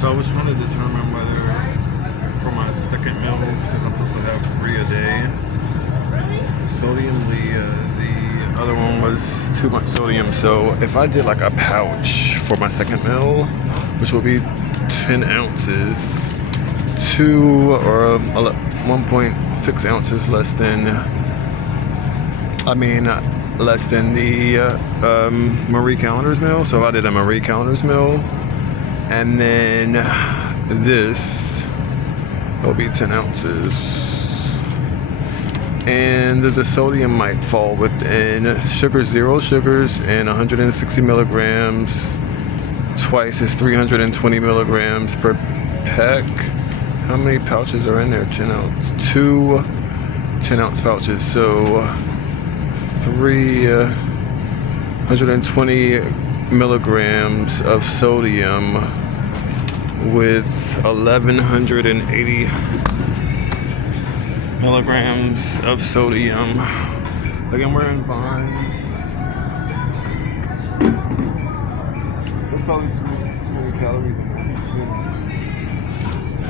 So I was trying to determine whether for my second meal, since I'm supposed to have 3 a day, sodium, the other one was too much sodium. So if I did like a pouch for my second meal, which will be 10 ounces, 2 or 1.6 ounces less than the Marie Callender's meal. So I did a Marie Callender's meal, and then this will be 10 ounces. And the sodium might fall within sugar, 0 sugars, and 160 milligrams. Twice is 320 milligrams per pack. How many pouches are in there? 10 ounce. 2 10-ounce pouches. So 320 milligrams of sodium with 1180 milligrams of sodium. Again, we're in Vines. That's probably too many calories in that.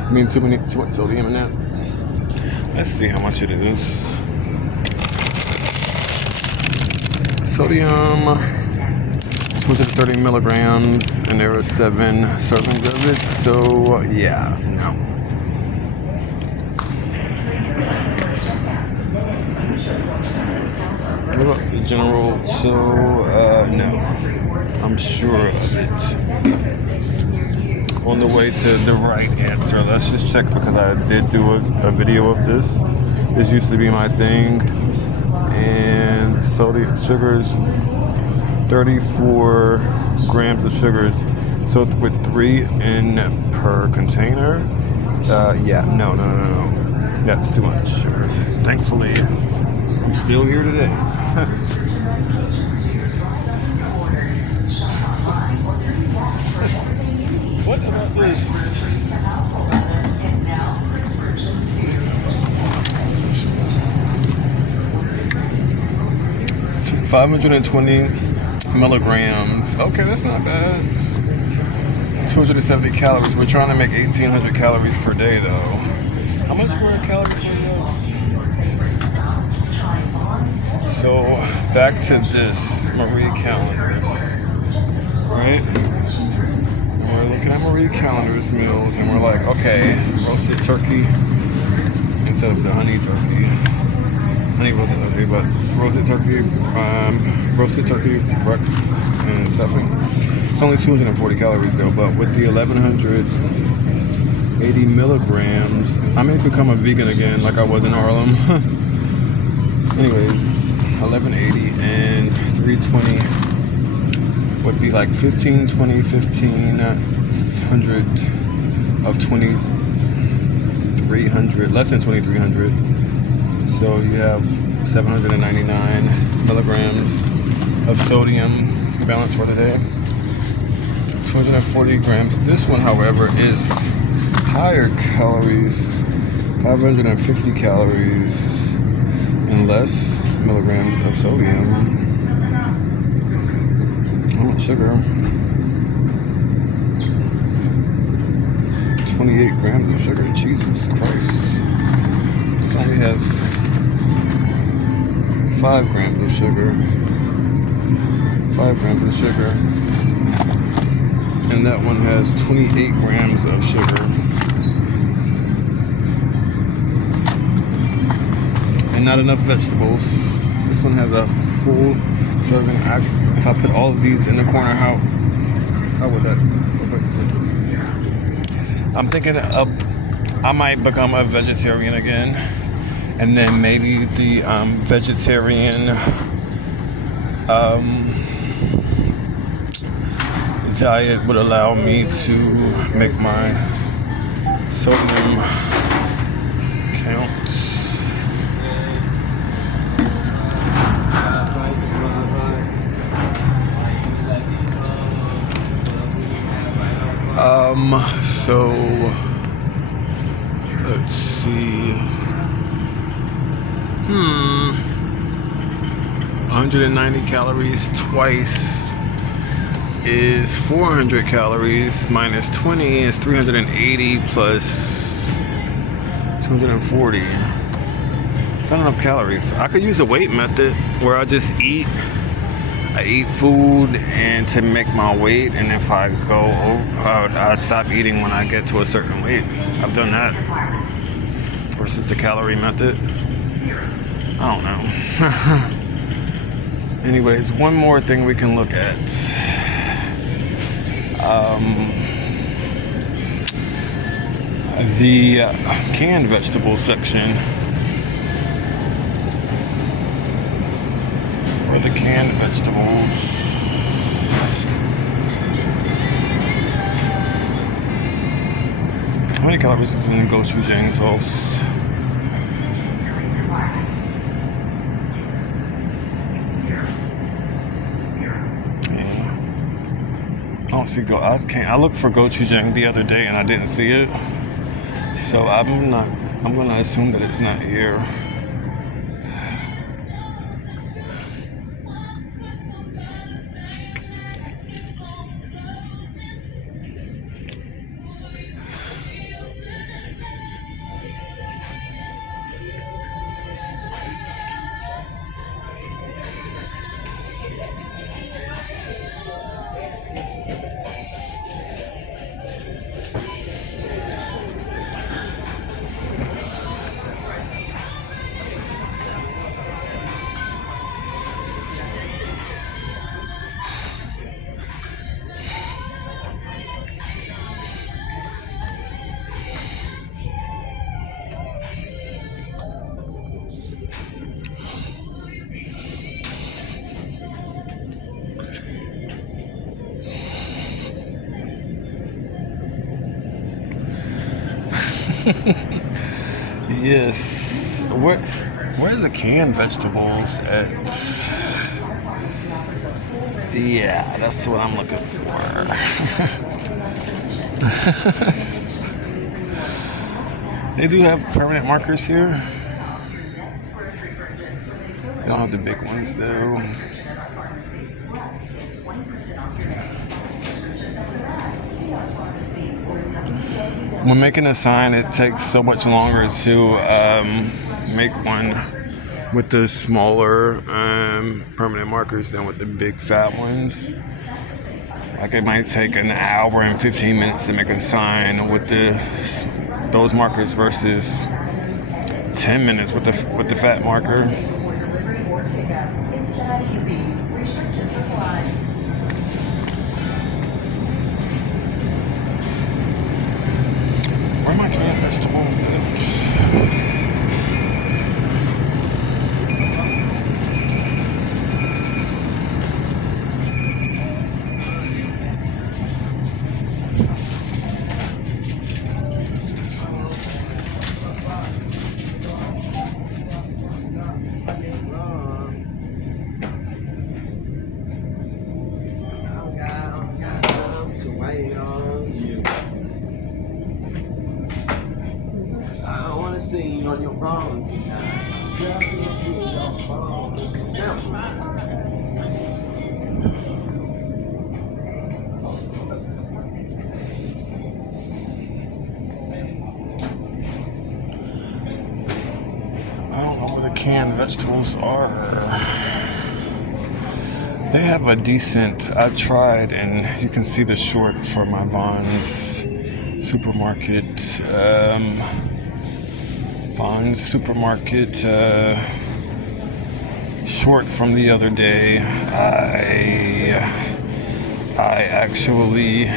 I mean, too much sodium in that. Let's see how much it is. Sodium, 230 milligrams, and there are 7 servings of it. So yeah, no. What about the general? So no, I'm sure of it. On the way to the right answer, let's just check, because I did do a video of this. This used to be my thing. And sodium sugars, 34 grams of sugars. So with 3 in per container, yeah, no. That's too much sugar. Thankfully, I'm still here today. What about this? 520 milligrams. Okay, that's not bad. 270 calories. We're trying to make 1,800 calories per day, though. How much were calories per day? So back to this Marie Callender's, right? We're looking at Marie Callender's meals, and we're like, okay, roasted turkey instead of the honey turkey. Honey roasted turkey, but roasted turkey, breakfast, and stuffing. It's only 240 calories though, but with the 1180 milligrams, I may become a vegan again like I was in Harlem. Anyways, 1180 and 320 would be like 1500 of 2300, less than 2300. So you have 799 milligrams of sodium balance for the day. 240 grams. This one, however, is higher calories, 550 calories, and less milligrams of sodium. How much sugar? 28 grams of sugar. Jesus Christ. This only has 5 grams of sugar. 5 grams of sugar. And that one has 28 grams of sugar. And not enough vegetables. This one has a full serving. If I put all of these in the corner, how would that look? I'm thinking I might become a vegetarian again. And then maybe the vegetarian diet would allow me to make my sodium count. So let's see. 190 calories twice is 400 calories, minus 20 is 380, plus 240. Not enough calories. I could use a weight method where I just eat. I eat food and to make my weight, and if I go over, I stop eating when I get to a certain weight. I've done that. Versus the calorie method. I don't know. Anyways, one more thing we can look at. The canned vegetables section. Or the canned vegetables. How many calories is in the gochujang sauce? I don't see I looked for gochujang the other day and I didn't see it. So I'm gonna assume that it's not here. Yes. Where's the canned vegetables at? Yeah, that's what I'm looking for. They do have permanent markers here. They don't have the big ones though. When making a sign, it takes so much longer to make one with the smaller permanent markers than with the big fat ones. Like it might take an hour and 15 minutes to make a sign with those markers versus 10 minutes with the fat marker. Where are my canned vegetables at? On your phones. I don't know where the canned vegetables are. They have a decent, I tried, and you can see the short for my Vons supermarket. Vons supermarket short from the other day. I actually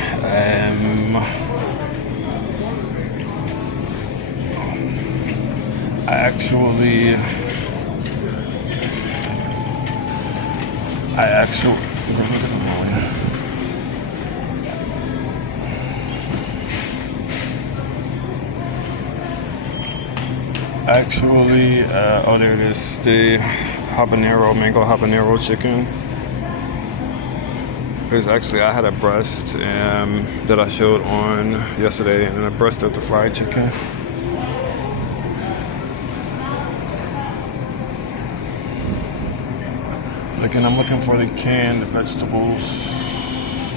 oh, there it is, the mango habanero chicken. Because actually I had a breast that I showed on yesterday, and then a breast of the fried chicken. Again, I'm looking for the canned vegetables.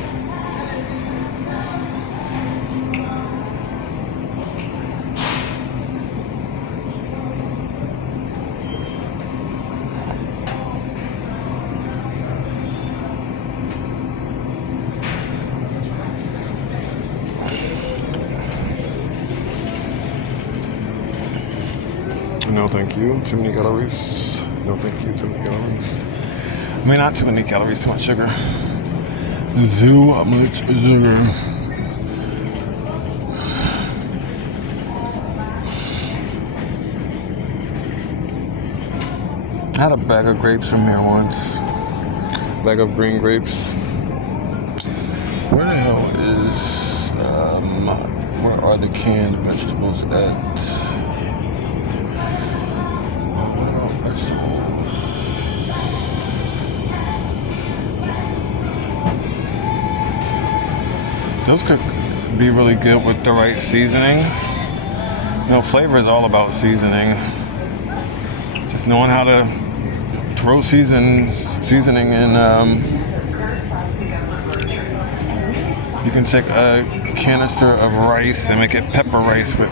No, thank you. Too many calories. No, thank you. Too many calories. I mean, not too many calories. Too much sugar. Too much sugar. I had a bag of grapes from here once. Bag of green grapes. Where the hell is, where are the canned vegetables at? Vegetables. Those could be really good with the right seasoning. You know, flavor is all about seasoning. Just knowing how to throw seasoning in. You can take a canister of rice and make it pepper rice with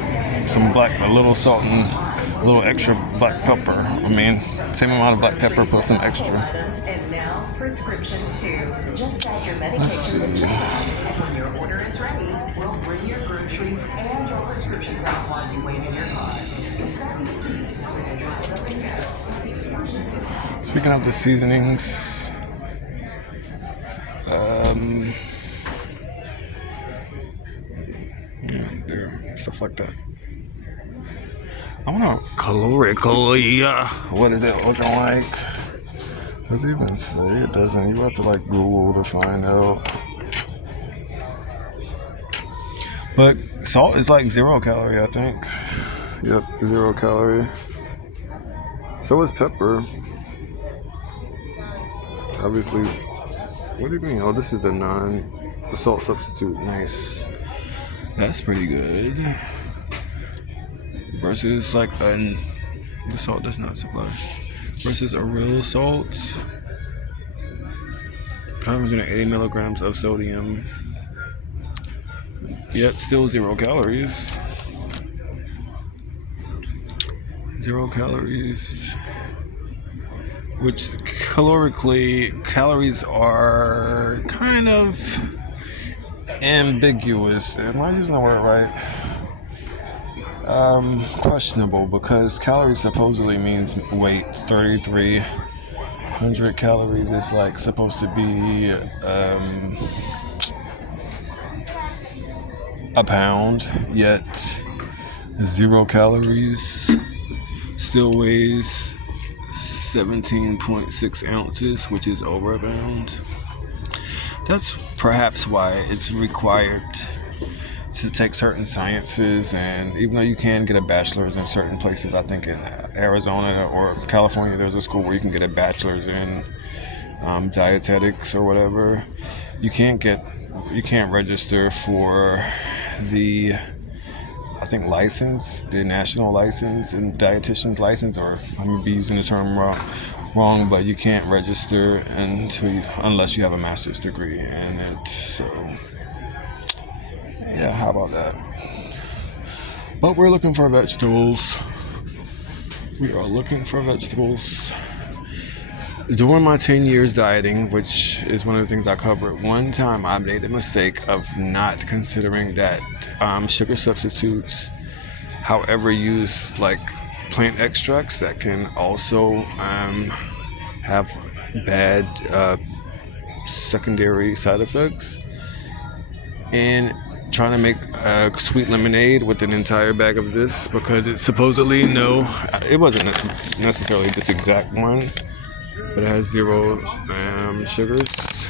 some a little salt and a little extra black pepper. I mean, same amount of black pepper plus some extra. And now prescriptions too. Just add your medication. Let's see. And when your order is ready, we'll bring your groceries and your prescriptions out while you wait in your car. It's that easy. Speaking of the seasonings, stuff like that. I want to calorically, what is it looking like? Does it even say? It doesn't. You have to like Google to find out. But salt is like 0 calorie, I think. Yep, 0 calorie. So is pepper. Obviously. What do you mean? Oh, this is the salt substitute. Nice. That's pretty good. Versus like the salt does not supply. Versus a real salt. 580 milligrams of sodium. Yet still 0 calories. 0 calories. Which calorically, calories are kind of ambiguous. Am I using the word right? Questionable, because calories supposedly means weight. 3,300 calories is like supposed to be a pound, yet 0 calories still weighs 17.6 ounces, which is over a pound. That's perhaps why it's required to take certain sciences, and even though you can get a bachelor's in certain places, I think in Arizona or California there's a school where you can get a bachelor's in dietetics or whatever. You can't register for the license, the national license and dietitian's license, or I may be using the term wrong, but you can't register unless you have a master's degree in it. So yeah, how about that? But we're looking for vegetables. We are looking for vegetables. During my 10 years dieting, which is one of the things I covered, one time I made the mistake of not considering that sugar substitutes, however, use like plant extracts that can also have bad secondary side effects. And trying to make a sweet lemonade with an entire bag of this, because it supposedly, it wasn't necessarily this exact one, but it has 0 sugars.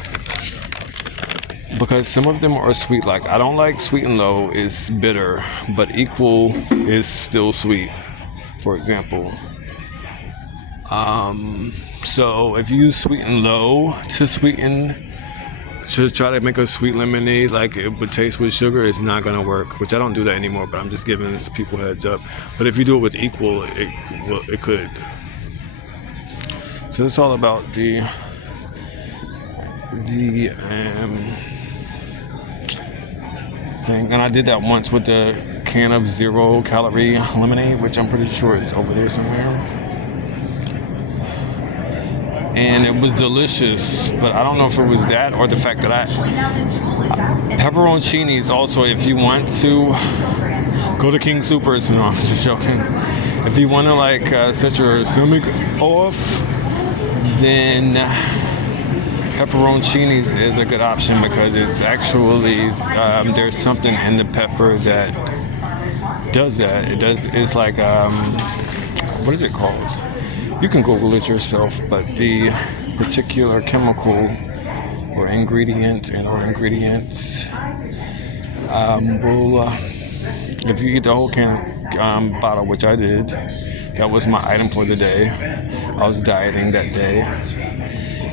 Because some of them are sweet, like I don't like Sweet and Low is bitter, but Equal is still sweet, for example. So if you use Sweet and Low to try to make a sweet lemonade like it would taste with sugar, it's not going to work, which I don't do that anymore, but I'm just giving people heads up. But if you do it with Equal, it could. So it's all about the thing. And I did that once with the can of 0 calorie lemonade, which I'm pretty sure is over there somewhere. And it was delicious, but I don't know if it was that or the fact that pepperoncinis also, if you want to go to King Soopers, no, I'm just joking. If you want to like set your stomach off, then pepperoncinis is a good option because it's actually there's something in the pepper that does that. It's like what is it called? You can Google it yourself, but the particular chemical or ingredients will if you eat the whole can bottle, which I did, that was my item for the day. I was dieting that day,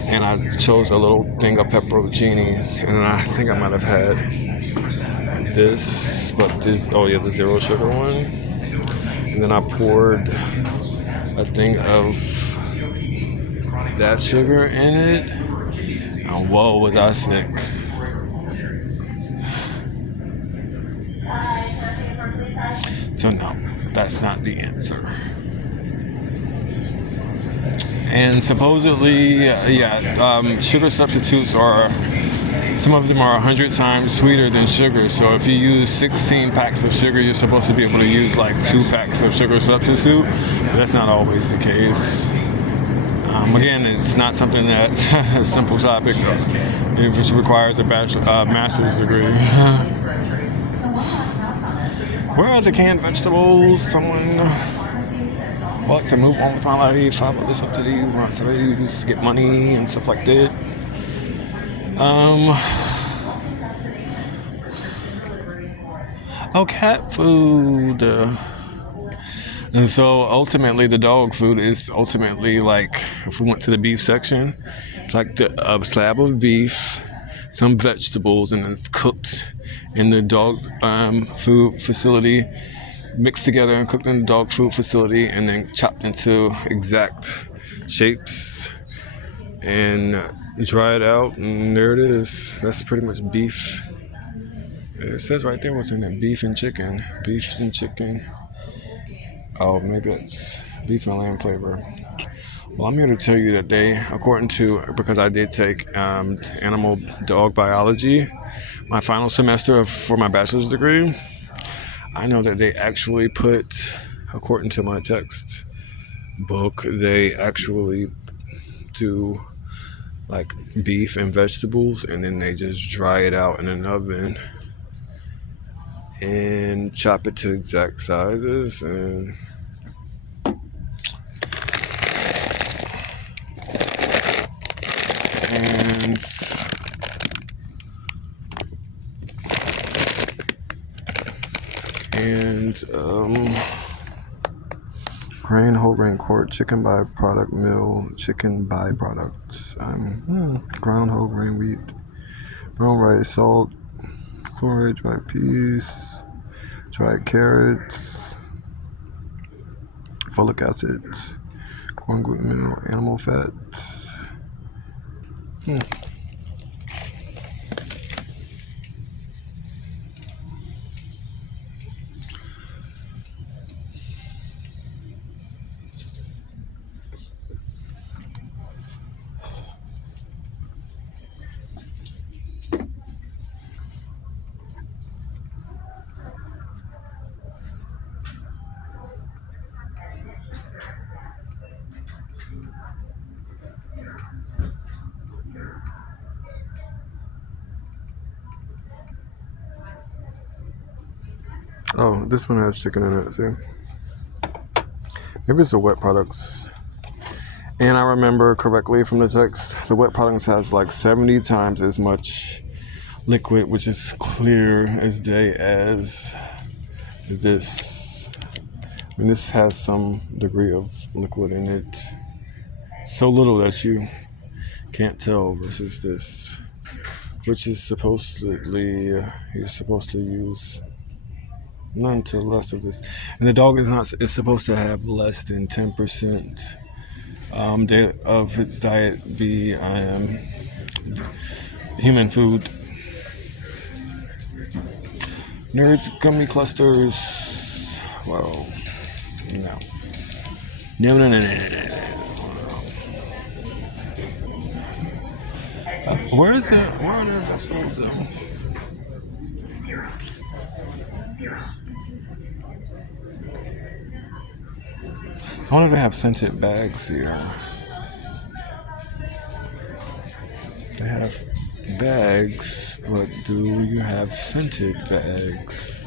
and I chose a little thing of pepperoncini, and I think I might have had this, but this, oh yeah, the 0 sugar one, and then I poured a thing of that sugar in it, and whoa, was I sick. So no, that's not the answer. And supposedly, sugar substitutes are, some of them are 100 times sweeter than sugar. So if you use 16 packs of sugar, you're supposed to be able to use like 2 packs of sugar substitute. But that's not always the case. Again, it's not something that's a simple topic. It requires a master's degree. Where are the canned vegetables? Someone wants to move on with my life. I put this up to these, get money and stuff like that. Cat food. And so ultimately the dog food is ultimately like, if we went to the beef section, it's like a slab of beef, some vegetables, and it's cooked in the dog food facility, mixed together and cooked in the dog food facility, and then chopped into exact shapes and dried out, and there it is. That's pretty much beef. It says right there what's in it: beef and chicken. Oh, maybe it's beef and lamb flavor. Well, I'm here to tell you that because I did take animal dog biology, my final semester for my bachelor's degree, I know that they actually put, according to my text book, they actually do like beef and vegetables, and then they just dry it out in an oven and chop it to exact sizes and grain, whole grain quart, chicken byproduct meal, chicken byproduct, ground whole grain wheat, brown rice, salt, chloride, dried peas, dried carrots, folic acid, corn gluten meal, animal fat. Oh, this one has chicken in it, see? Maybe it's the wet products. And I remember correctly from the text, the wet products has like 70 times as much liquid, which is clear as day, as this. And this has some degree of liquid in it. So little that you can't tell versus this, which is supposedly, you're supposed to use none to less of this. And the dog is supposed to have less than 10% of its diet be human food. Nerds gummy clusters. Well, no. Where are the vegetables though? I wonder if they have scented bags here. They have bags, but do you have scented bags?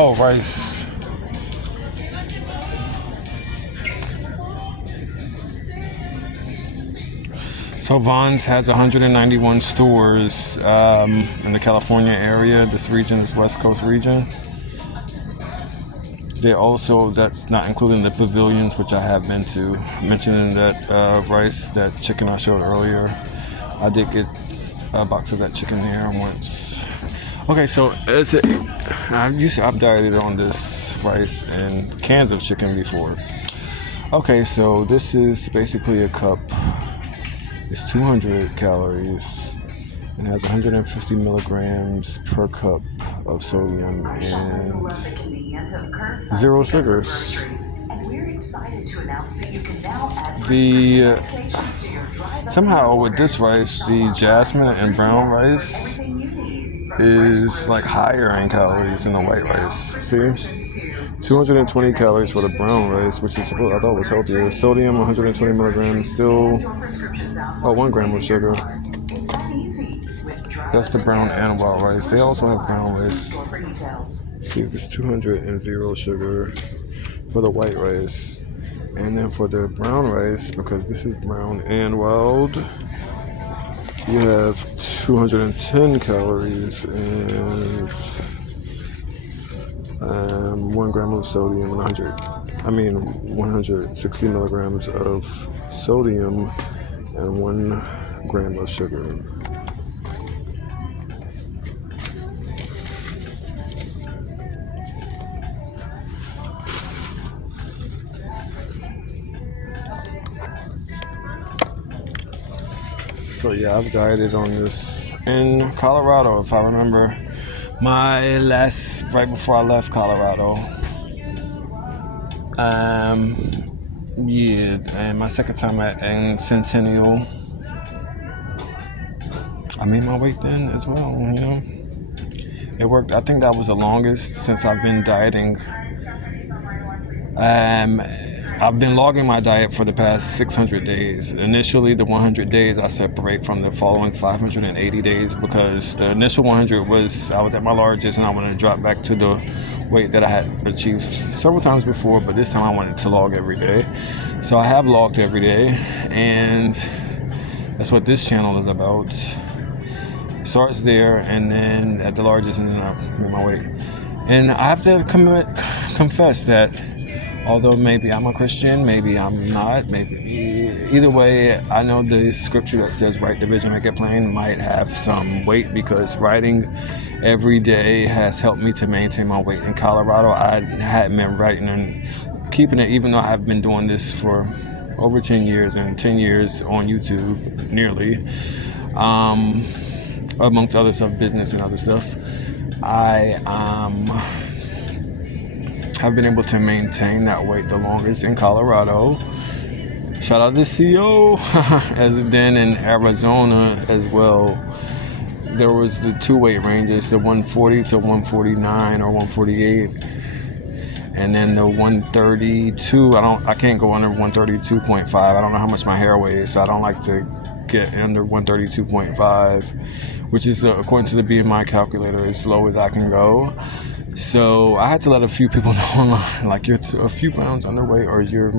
Oh, rice. So Vons has 191 stores in the California area. This region is West Coast region. They also, that's not including the pavilions, which I have been to. Mentioning that rice, that chicken I showed earlier. I did get a box of that chicken there once. Okay, so I've dieted on this rice and cans of chicken before. Okay, so this is basically a cup. It's 200 calories and has 150 milligrams per cup of sodium and 0 sugars. Somehow with this rice, the jasmine and brown rice is like higher in calories than the white rice. See? 220 calories for the brown rice, which is I thought was healthier. Sodium 120 milligrams, still 1 gram of sugar. That's the brown and wild rice. They also have brown rice. See if it's 200 and 0 sugar for the white rice. And then for the brown rice, because this is brown and wild, you have 210 calories and 1 gram of sodium and 160 milligrams of sodium and 1 gram of sugar. So yeah, I've dieted on this in Colorado, if I remember. Right before I left Colorado. And my second time in Centennial. I made my weight then as well, you know. It worked. I think that was the longest since I've been dieting. I've been logging my diet for the past 600 days. Initially, the 100 days I separate from the following 580 days because the initial 100 I was at my largest and I wanted to drop back to the weight that I had achieved several times before, but this time I wanted to log every day. So I have logged every day, and that's what this channel is about. It starts there, and then at the largest, and then I make my weight. And I have to confess that although maybe I'm a Christian, maybe I'm not, either way, I know the scripture that says write the vision, make it plain might have some weight because writing every day has helped me to maintain my weight. In Colorado, I hadn't been writing and keeping it, even though I've been doing this for over 10 years and 10 years on YouTube, nearly, amongst other stuff, business and other stuff. I have been able to maintain that weight the longest in Colorado. Shout out to CO, as then in Arizona as well. There was the 2 weight ranges, the 140 to 149 or 148, and then the 132. I can't go under 132.5. I don't know how much my hair weighs, so I don't like to get under 132.5, which is according to the BMI calculator, as low as I can go. So I had to let a few people know online, like you're a few pounds underweight or you're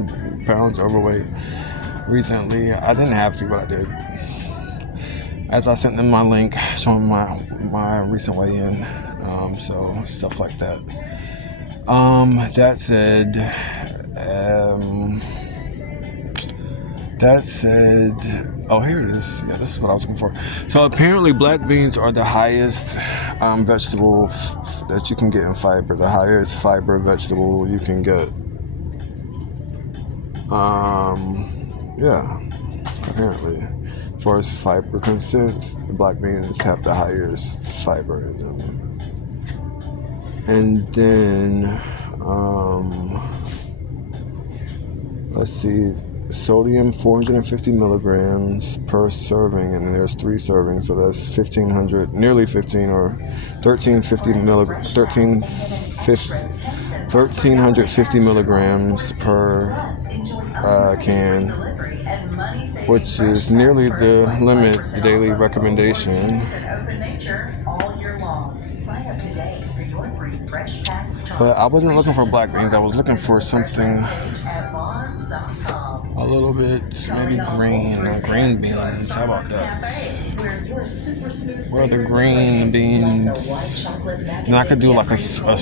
pounds overweight. Recently, I didn't have to, but I did. As I sent them my link showing my recent weigh-in, so stuff like that. That said, oh, here it is. Yeah, this is what I was looking for. So apparently black beans are the highest vegetable that you can get in fiber, the highest fiber vegetable you can get. Yeah, apparently. As far as fiber consists, black beans have the highest fiber in them. And then, let's see, sodium 450 milligrams per serving, and there's 3 servings, so that's 1,500, nearly 15 or 1,350 milligrams per can, which is nearly the limit, the daily recommendation. But I wasn't looking for black beans. I was looking for something a little bit, maybe green beans. How about that? What are the green beans? And I could do like a salt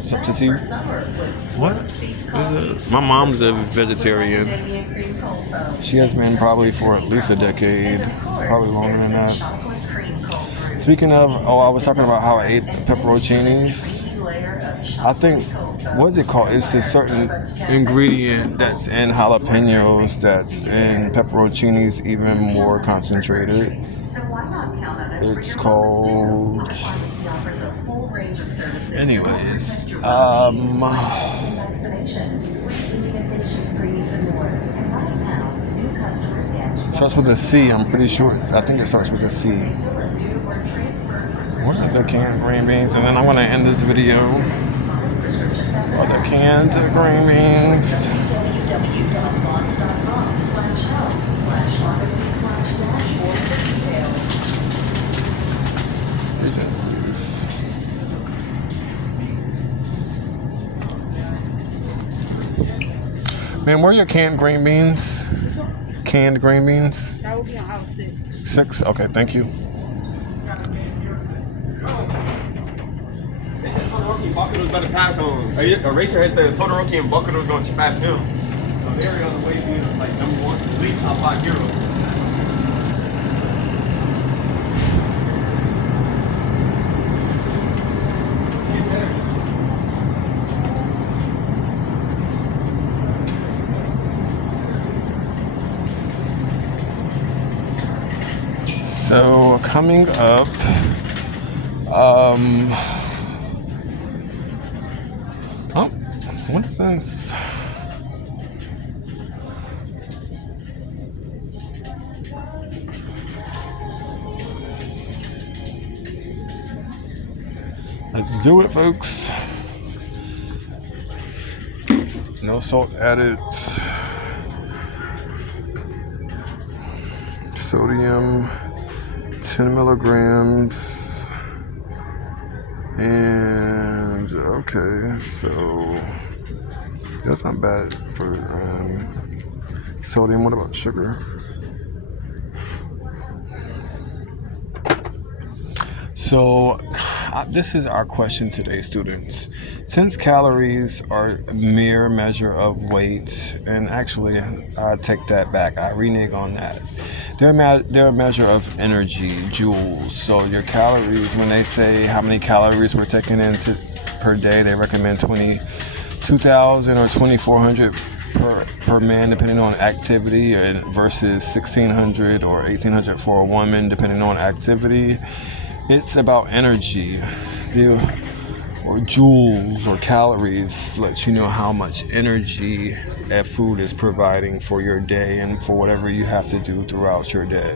substitute. What is it? My mom's a vegetarian. She has been probably for at least a decade, probably longer than that. Speaking of, I was talking about how I ate pepperoncinis. I think, what is it called? It's a certain ingredient that's in jalapenos that's in pepperoncinis, even more concentrated. It's called... Anyways, starts with a C, I'm pretty sure. I think it starts with a C. What are the canned green beans? And then I'm going to end this video. What are the canned green beans? Agencies. Man, where are your canned green beans? Canned green beans? That will be on aisle 6. 6? Okay, thank you. Buckner was about to pass on. A racer had said Todoroki and Buckner was going to pass him. So they were on the way being like number 1, at least top 5 hero. So coming up, oh, what is this? Let's do it, folks. No salt added. Sodium, 10 milligrams. And okay, so that's not bad for sodium. What about sugar? So this is our question today, students. Since calories are a mere measure of weight, and actually I take that back, I renege on that. They're a measure of energy, joules. So your calories, when they say how many calories we're taking in per day, they recommend 22,000 or 2,400 per man, depending on activity, and versus 1,600 or 1,800 for a woman, depending on activity. It's about energy, or joules or calories lets you know how much energy that food is providing for your day and for whatever you have to do throughout your day.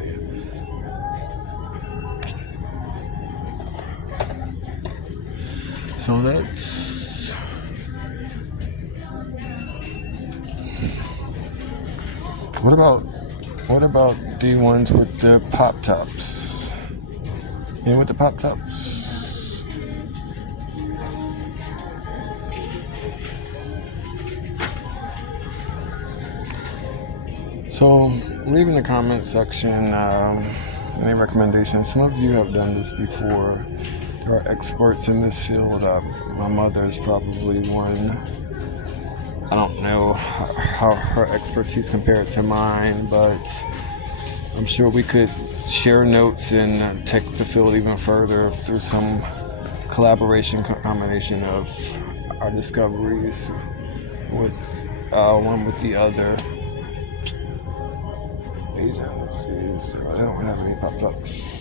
So that's what about the ones with the pop tops? You know, with the pop tops? So leave in the comment section any recommendations. Some of you have done this before. There are experts in this field. My mother is probably one. I don't know how her expertise compared to mine, but I'm sure we could share notes and take the field even further through some combination of our discoveries with one with the other agencies. I don't have any pop-ups.